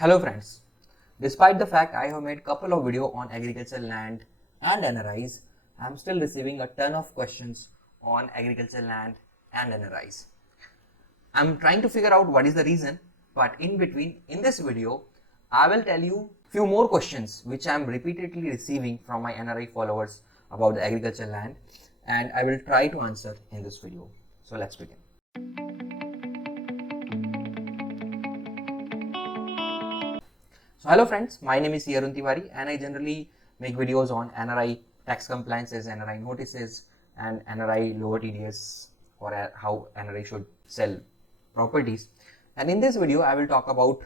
Hello friends, despite the fact I have made couple of videos on agricultural land and NRIs, I am still receiving a ton of questions on agricultural land and NRIs. I am trying to figure out what is the reason, but in between, in this video, I will tell you few more questions which I am repeatedly receiving from my NRI followers about the agricultural land, and I will try to answer in this video. So let's begin. So hello friends, my name is Arun Tiwari and I generally make videos on NRI tax compliances, NRI notices and NRI lower TDS or how NRI should sell properties. And in this video, I will talk about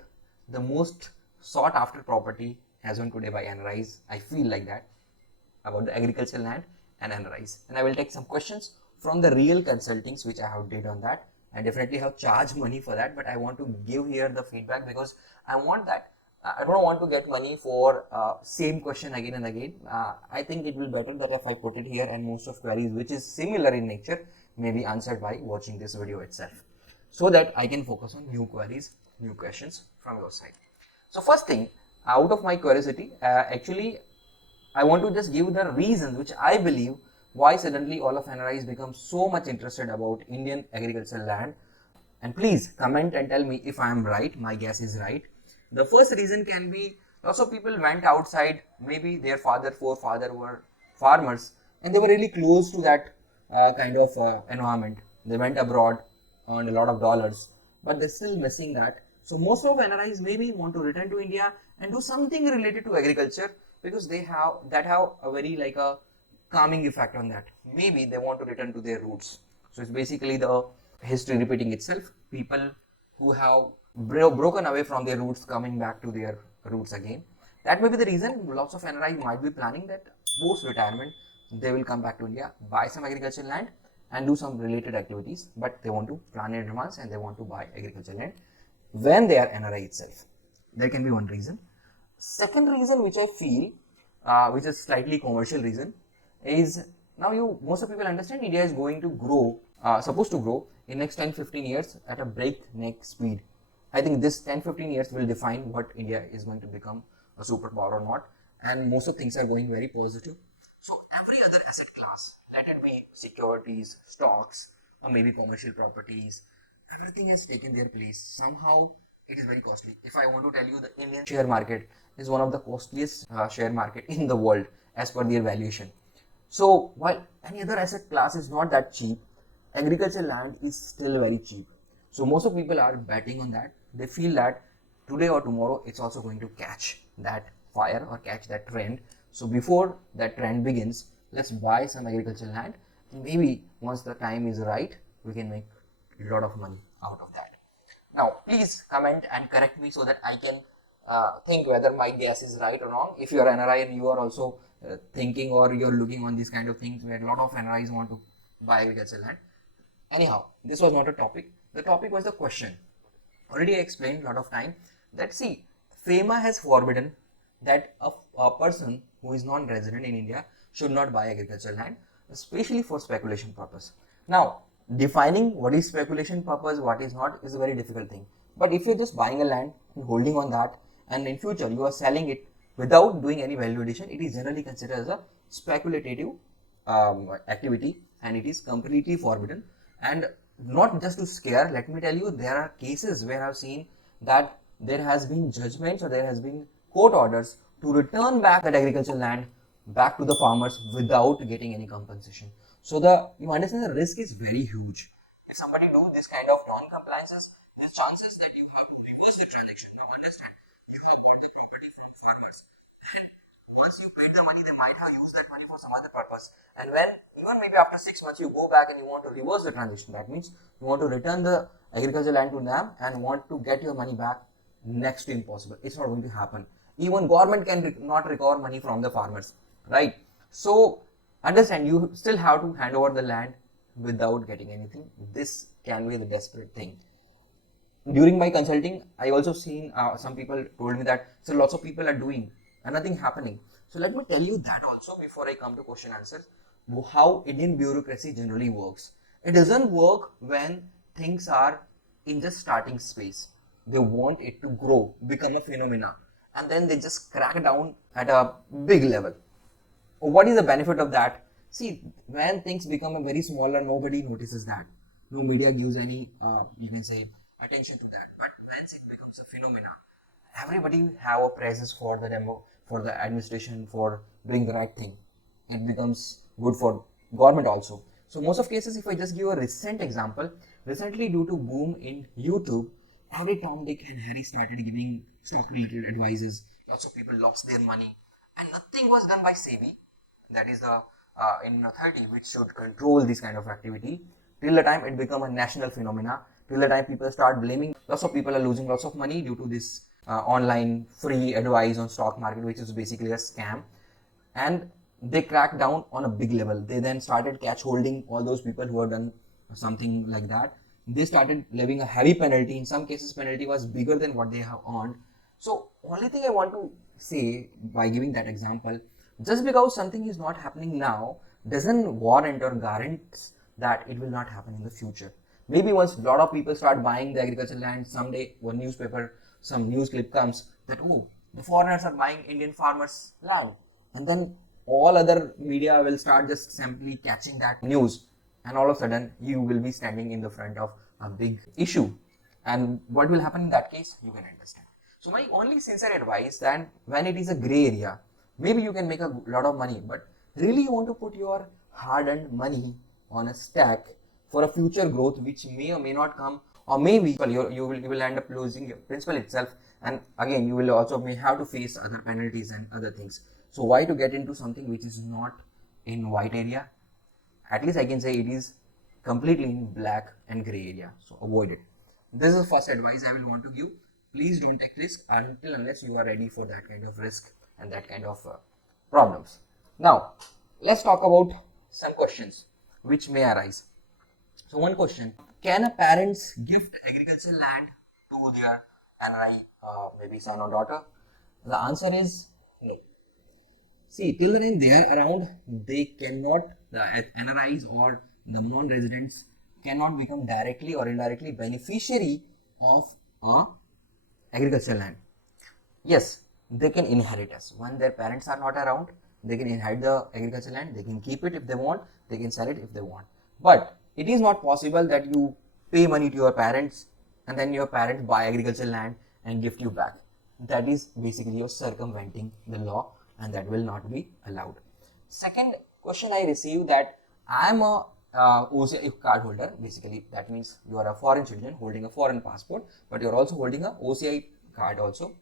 the most sought after property as on today by NRIs. I feel like that about the agricultural land and NRIs. And I will take some questions from the real consultings which I have did on that. I definitely have charged money for that, but I want to give here the feedback because I want that. I don't want to get money for same question again and again. I think it will be better that if I put it here and most of queries which is similar in nature may be answered by watching this video itself, so that I can focus on new queries, new questions from your side. So first thing, out of my curiosity, actually I want to just give the reasons which I believe why suddenly all of NRIs become so much interested about Indian agricultural land. And please comment and tell me if I am right, my guess is right. The first reason can be lots of people went outside, maybe their forefather were farmers and they were really close to that kind of environment. They went abroad, earned a lot of dollars, but they're still missing that. So most of NRIs maybe want to return to India and do something related to agriculture because they have a very like a calming effect on that. Maybe they want to return to their roots. So it's basically the history repeating itself. People who have broken away from their roots coming back to their roots again. That may be the reason lots of NRI might be planning that post retirement they will come back to India, buy some agricultural land and do some related activities, but they want to plan in advance and they want to buy agricultural land when they are NRI itself. There can be one reason. Second reason which I feel, which is slightly commercial reason, is now most of people understand India is going to grow, supposed to grow in next 10-15 years at a breakneck speed. I think this 10-15 years will define what India is going to become a superpower or not, and most of things are going very positive. So every other asset class, let it be securities, stocks, or maybe commercial properties, everything has taken their place. Somehow it is very costly. If I want to tell you, the Indian share market is one of the costliest share market in the world as per their valuation. So while any other asset class is not that cheap, agricultural land is still very cheap. So most of people are betting on that. They feel that today or tomorrow it's also going to catch that fire or catch that trend. So before that trend begins, let's buy some agricultural land and maybe once the time is right, we can make a lot of money out of that. Now please comment and correct me so that I can think whether my guess is right or wrong. If you are NRI and you are also thinking or you're looking on these kind of things where a lot of NRIs want to buy agricultural land. Anyhow, this was not a topic. The topic was the question. Already I explained a lot of time that see, FEMA has forbidden that a person who is non-resident in India should not buy agricultural land, especially for speculation purpose. Now, defining what is speculation purpose, what is not, is a very difficult thing. But if you're just buying a land and holding on that, and in future you are selling it without doing any value addition, it is generally considered as a speculative activity, and it is completely forbidden. And not just to scare, let me tell you, there are cases where I've seen that there has been judgments or there has been court orders to return back that agricultural land back to the farmers without getting any compensation. So you understand the risk is very huge. If somebody do this kind of non-compliances, there's chances that you have to reverse the transaction. Now understand, you have bought the property from farmers and once you paid the money, they might have used that money for some other purpose. And when even maybe after 6 months you go back and you want to reverse the transaction, that means you want to return the agricultural land to them and want to get your money back, next to impossible. It's not going to happen. Even government can not recover money from the farmers, right? So understand, you still have to hand over the land without getting anything. This can be the desperate thing. During my consulting, I also seen some people told me that so lots of people are doing and nothing happening. So let me tell you that also before I come to question answers, how Indian bureaucracy generally works. It doesn't work when things are in the starting space. they want it to grow, become a phenomena, and then they just crack down at a big level. What is the benefit of that? See, when things become a very smaller, nobody notices that. No media gives any, you can say, attention to that. But once it becomes a phenomena, everybody have a presence for the demo, for the administration, for doing the right thing. It becomes good for government also. So most of cases, if I just give a recent example, recently due to boom in YouTube, every Tom, Dick and Harry started giving stock related advices. Lots of people lost their money and nothing was done by SEBI, that is the Indian authority which should control this kind of activity, till the time it become a national phenomena, till the time people start blaming. Lots of people are losing lots of money due to this online free advice on stock market, which is basically a scam, and they cracked down on a big level. They then started catch holding all those people who have done something like that. They started levying a heavy penalty. In some cases penalty was bigger than what they have earned. So only thing I want to say by giving that example, just because something is not happening now doesn't warrant or guarantees that it will not happen in the future. Maybe once a lot of people start buying the agricultural land, someday one newspaper, some news clip comes that, oh, the foreigners are buying Indian farmers' land, and then all other media will start just simply catching that news, and all of a sudden you will be standing in the front of a big issue. And what will happen in that case, you can understand. So my only sincere advice that when it is a gray area, maybe you can make a lot of money, but really you want to put your hard-earned money on a stack for a future growth which may or may not come, or maybe you will end up losing your principal itself, and again you will also may have to face other penalties and other things. So why to get into something which is not in white area? At least I can say it is completely in black and gray area. So avoid it. This is the first advice I will want to give. Please don't take risk until unless you are ready for that kind of risk and that kind of problems. Now, let's talk about some questions which may arise. So one question, can a parents gift agricultural land to their NRI, maybe son or daughter? The answer is no. See, till the time they are around, they cannot, the NRIs or the non-residents cannot become directly or indirectly beneficiary of agricultural land. Yes, they can inherit us. When their parents are not around, they can inherit the agricultural land, they can keep it if they want, they can sell it if they want. But it is not possible that you pay money to your parents and then your parents buy agricultural land and gift you back. That is basically you're circumventing the law, and that will not be allowed. Second question I received, that I am a OCI card holder. Basically that means you are a foreign citizen holding a foreign passport, but you are also holding a OCI card also,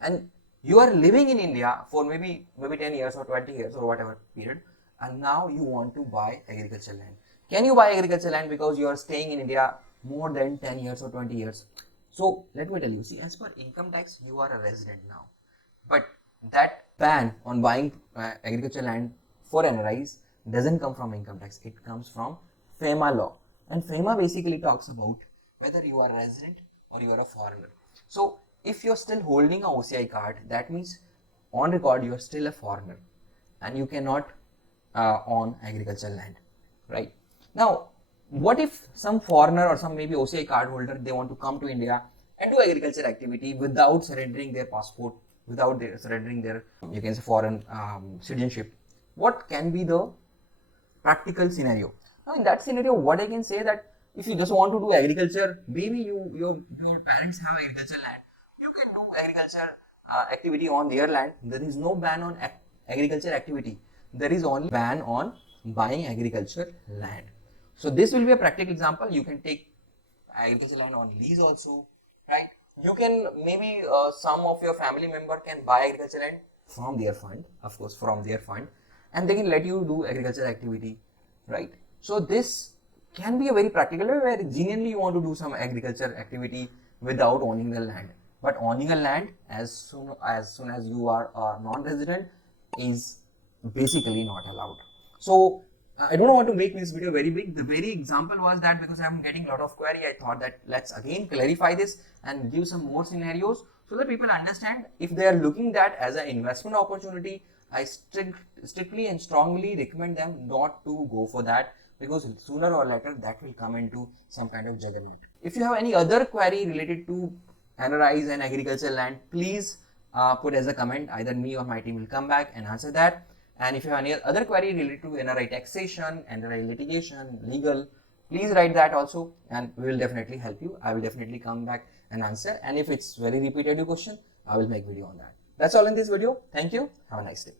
and you are living in India for maybe 10 years or 20 years or whatever period, and now you want to buy agricultural land. Can you buy agricultural land because you are staying in India more than 10 years or 20 years? So let me tell you, see, as per income tax you are a resident now, but that ban on buying agricultural land for NRIs doesn't come from income tax, it comes from FEMA law, and FEMA basically talks about whether you are a resident or you are a foreigner. So if you're still holding a OCI card, that means on record you are still a foreigner and you cannot own agricultural land, right? Now, what if some foreigner or some maybe OCI card holder, they want to come to India and do agriculture activity without surrendering their passport, without surrendering their, you can say, foreign citizenship? What can be the practical scenario? Now, in that scenario, what I can say that if you just want to do agriculture, maybe your parents have agricultural land, you can do agriculture activity on their land. There is no ban on agriculture activity. There is only ban on buying agriculture land. So this will be a practical example. You can take agriculture land on lease also, right? You can maybe some of your family member can buy agriculture land from their fund, of course, from their fund, and they can let you do agriculture activity, right? So this can be a very practical way where genuinely you want to do some agriculture activity without owning the land. But owning a land as soon as you are a non-resident is basically not allowed. So I don't want to make this video very big. The very example was that because I'm getting a lot of query, I thought that let's again clarify this and give some more scenarios so that people understand. If they are looking that as an investment opportunity, I strictly and strongly recommend them not to go for that, because sooner or later that will come into some kind of judgment. If you have any other query related to NRIs and agricultural land, please put as a comment. Either me or my team will come back and answer that. And if you have any other query related to NRI taxation, NRI litigation, legal, please write that also, and we will definitely help you. I will definitely come back and answer. And if it's very repetitive question, I will make video on that. That's all in this video. Thank you. Have a nice day.